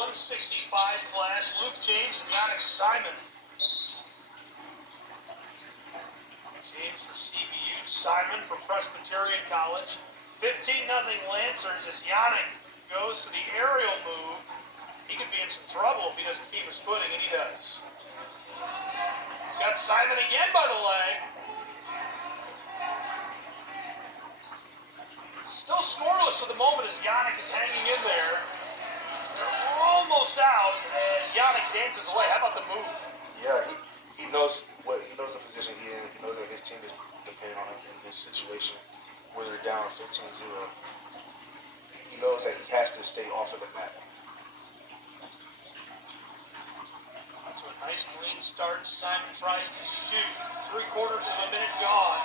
165 class, Luke James and Yanik Simon. James for CBU, Simon for Presbyterian College. 15-0 Lancers as Yanik goes to the aerial move. He could be in some trouble if he doesn't keep his footing, and he does. He's got Simon again by the leg. Still scoreless for the moment as Yanik is hanging in there. They're almost out as Yanik dances away. How about the move? Yeah, he knows the position he's in. He knows that his team is depending on him in this situation where they're down 15-0. He knows that he has to stay off of the mat. To a nice clean start. Simon tries to shoot. 3/4 of a minute gone.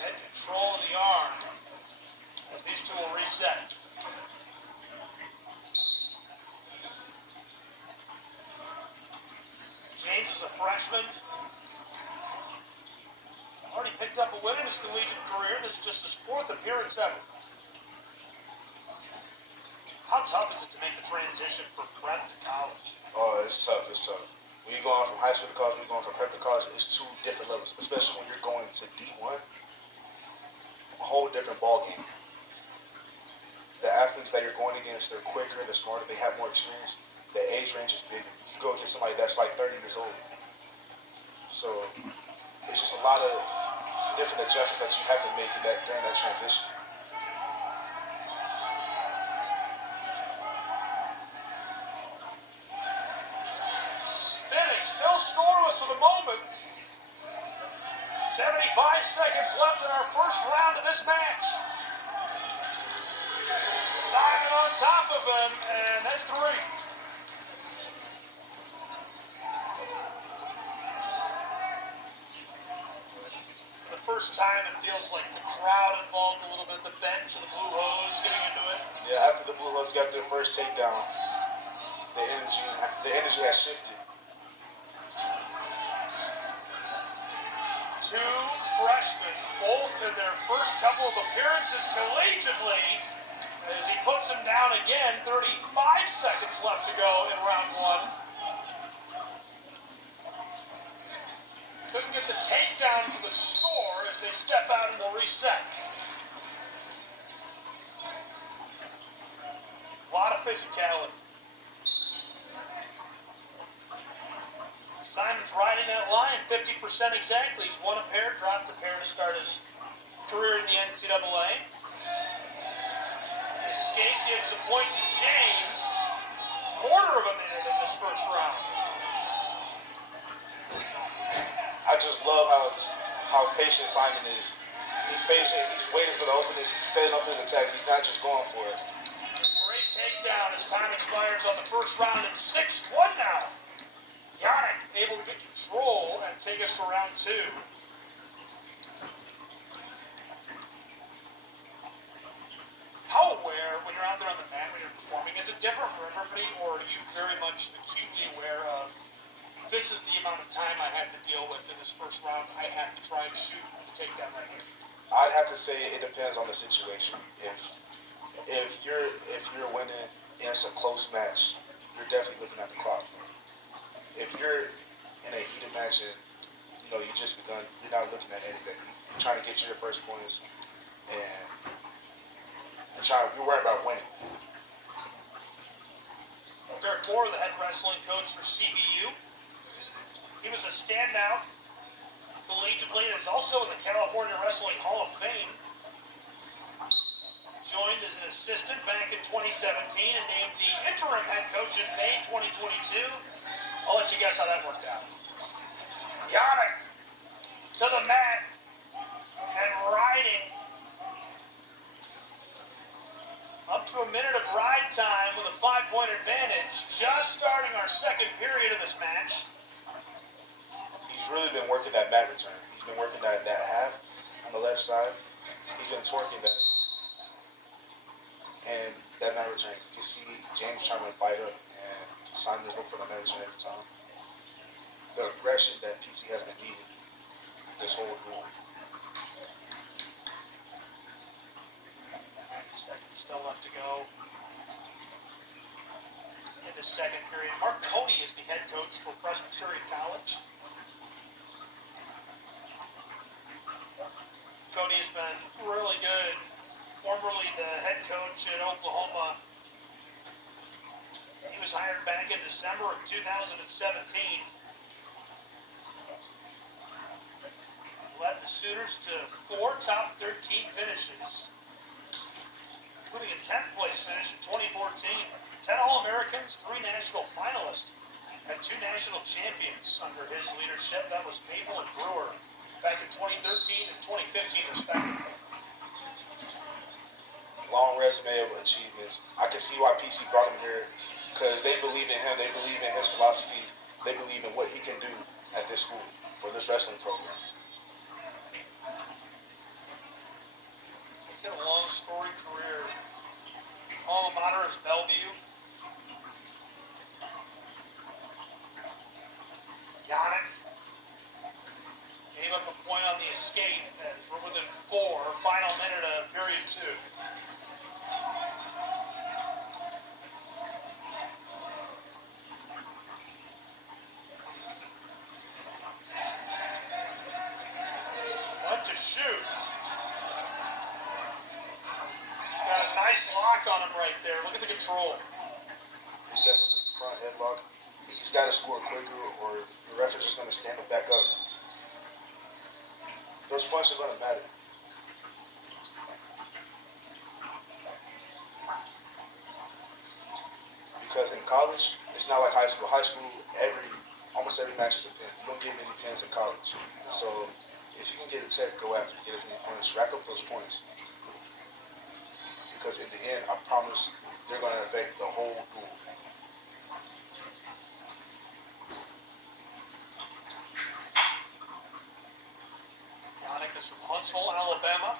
Head control of the arm as these two will reset. James is a freshman. Already picked up a win in his collegiate career. This is just his 4th appearance ever. How tough is it to make the transition from prep to college? Oh, it's tough. When you're going from high school to college, when you're going from prep to college, it's 2 different levels, especially when you're going to D1. A whole different ball game. The athletes that you're going against, they're quicker, they're smarter, they have more experience. The age range is bigger. You go against somebody that's like 30 years old. So it's just a lot of different adjustments that you have to make during that transition. Spinning, still scoreless for the moment. 75 seconds left in our first round of this match. Simon on top of him, and that's 3. For the first time, it feels like the crowd involved a little bit, the bench and the Blue Hose getting into it. Yeah, after the Blue Hose got their first takedown, the energy has shifted. 2 freshmen, both in their first couple of appearances collegiately, as he puts him down again. 35 seconds left to go in round 1. Couldn't get the takedown for the score as they step out and will reset. A lot of physicality. Simon's riding that line 50% exactly. He's won a pair, dropped a pair to start his career in the NCAA. Escape gives a point to James. 1/4 of a minute in this first round. I just love how patient Simon is. He's patient. He's waiting for the openings. He's setting up his attacks. He's not just going for it. Great takedown as time expires on the first round. It's 6-1 now. Yanik able to get control and take us to round 2. How aware, when you're out there on the mat, when you're performing, is it different for everybody, or are you very much acutely aware of, this is the amount of time I have to deal with in this first round, I have to try and shoot the takedown right here? I'd have to say it depends on the situation. If you're winning and it's a close match, you're definitely looking at the clock. If you're in a heated match and you just begun, you're not looking at anything. You're trying to get your first points, and you're worried about winning. Derek Moore, the head wrestling coach for CBU. He was a standout collegiately and is also in the California Wrestling Hall of Fame. Joined as an assistant back in 2017 and named the interim head coach in May 2022. I'll let you guess how that worked out. Yanik to the mat and riding. Up to a minute of ride time with a 5-point advantage. Just starting our second period of this match. He's really been working that mat return. He's been working that half on the left side. He's been torquing that. And that mat return, you can see James trying to fight up, and Simon is looking for the mat return every time. The aggression that PC has been needing this whole group. still left to go in the second period. Mark Cody is the head coach for Presbyterian College. Cody has been really good. Formerly the head coach at Oklahoma. He was hired back in December of 2017. Led the Sooners to 4 top 13 finishes, including a 10th place finish in 2014. 10 All-Americans, 3 national finalists, and 2 national champions under his leadership. That was Maple and Brewer back in 2013 and 2015, respectively. Long resume of achievements. I can see why PC brought him here, because they believe in him. They believe in his philosophies. They believe in what he can do at this school for this wrestling program. He's had a long, storied career. Alma mater is Bellevue. Yanik gave up a point on the escape as we're within 4, final minute of period 2. Went to shoot. He's got a nice lock on him right there. Look at the control. He's got the front headlock. He's got to score quicker, or the ref is just going to stand him back up. Those points are going to matter. Because in college, it's not like high school. High school, almost every match is a pin. You don't get many pins in college. So if you can get a tech, go after it. Get as many points. Rack up those points. Because in the end, I promise they're going to affect the whole duel. Yanik is from Huntsville, Alabama.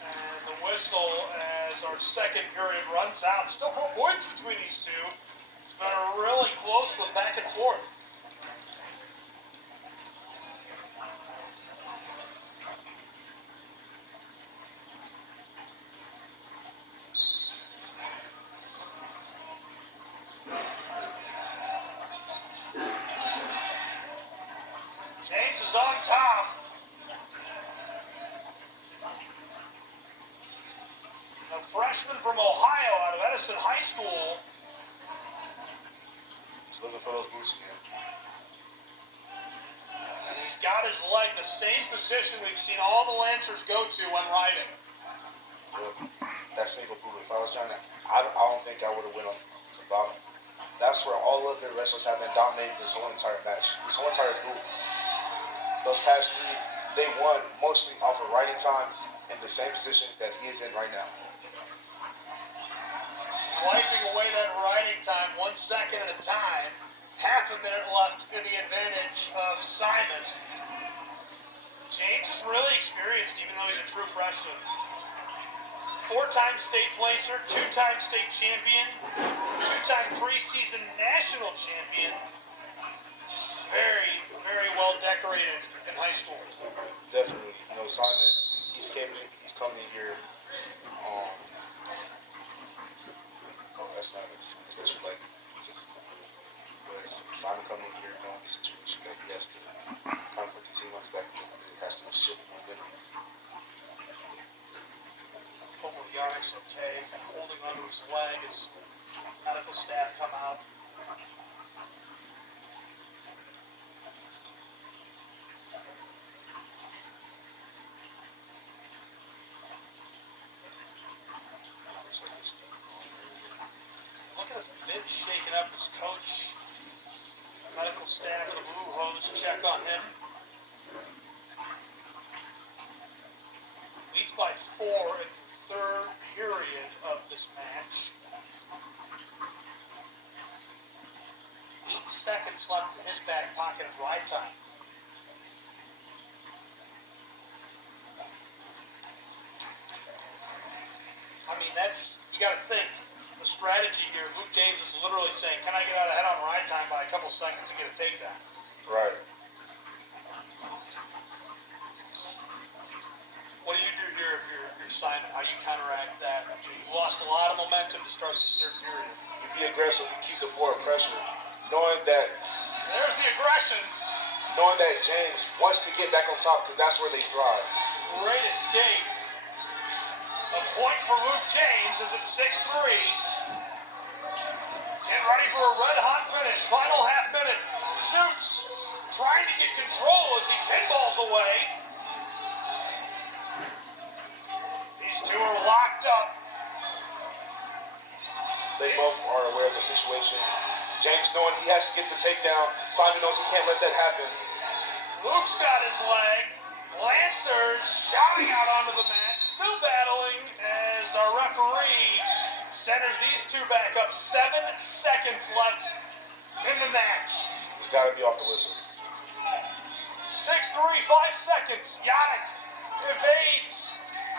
And the whistle as our second period runs out. Still 4 points between these two. It's been a really close one back and forth. James is on top. A freshman from Ohio out of Edison High School. He's looking for those boots again. And he's got his leg the same position we've seen all the Lancers go to when riding. Yep. That single boot, if I was trying to, I don't think I would have went on the bottom. That's where all of the wrestlers have been dominating this whole entire match, this whole entire duel. Those past 3, they won mostly off of riding time in the same position that he is in right now. Wiping away that riding time 1 second at a time. Half a minute left in the advantage of Simon. James is really experienced, even though he's a true freshman. 4-time state placer, 2-time state champion, 2-time preseason national champion. Very, very well decorated in high school. Definitely. You know, Simon, he's coming in here. That's not it. It's just like, Simon coming in here knowing the situation that he has to kind of put the team on his back. He has to shift momentum. Hopefully Yanik's okay. Holding onto his leg as medical staff come out. Look at Vince shaking up his coach. Medical staff with a blue hose check on him. Leads by 4 in the 3rd period of this match. 8 seconds left in his back pocket of ride time. I mean, you got to think. The strategy here, Luke James is literally saying, can I get out ahead on ride time by a couple seconds and get a takedown? Right. What do you do here if Simon, how do you counteract that? You lost a lot of momentum to start this third period. You be aggressive, you keep the forward pressure, knowing that There's the aggression. James wants to get back on top because that's where they thrive. Great escape. A point for Luke James as it's 6-3. Get ready for a red-hot finish. Final half minute. Shoots. Trying to get control as he pinballs away. These two are locked up. They both are aware of the situation. James knowing he has to get the takedown. Simon knows he can't let that happen. Luke's got his leg. Lancers shouting out onto the mat. Still battling as our referee centers these two back up. 7 seconds left in the match. It's got to be off the whistle. 6-3, 5 seconds. Yanik evades,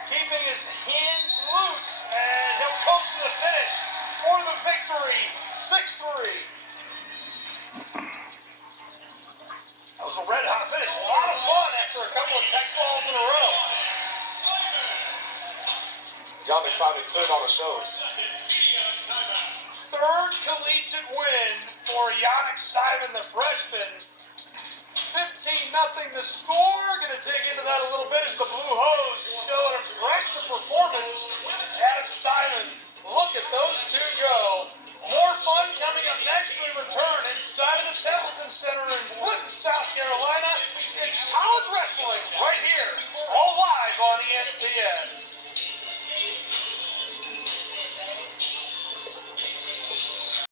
keeping his hands loose, and he'll coast to the finish for the victory. 6-3. That was a red-hot finish. A lot of fun after a couple of tech balls in a row. Yanik Simon put it on the show. Third collegiate win for Yanik Simon, the freshman. 15-0 the score. Going to dig into that a little bit as the Blue Hose show an impressive performance. Adam Simon, look at those two go. More fun coming up next. We return inside of the Templeton Center in Clinton, South Carolina. It's college wrestling right here, all live on ESPN.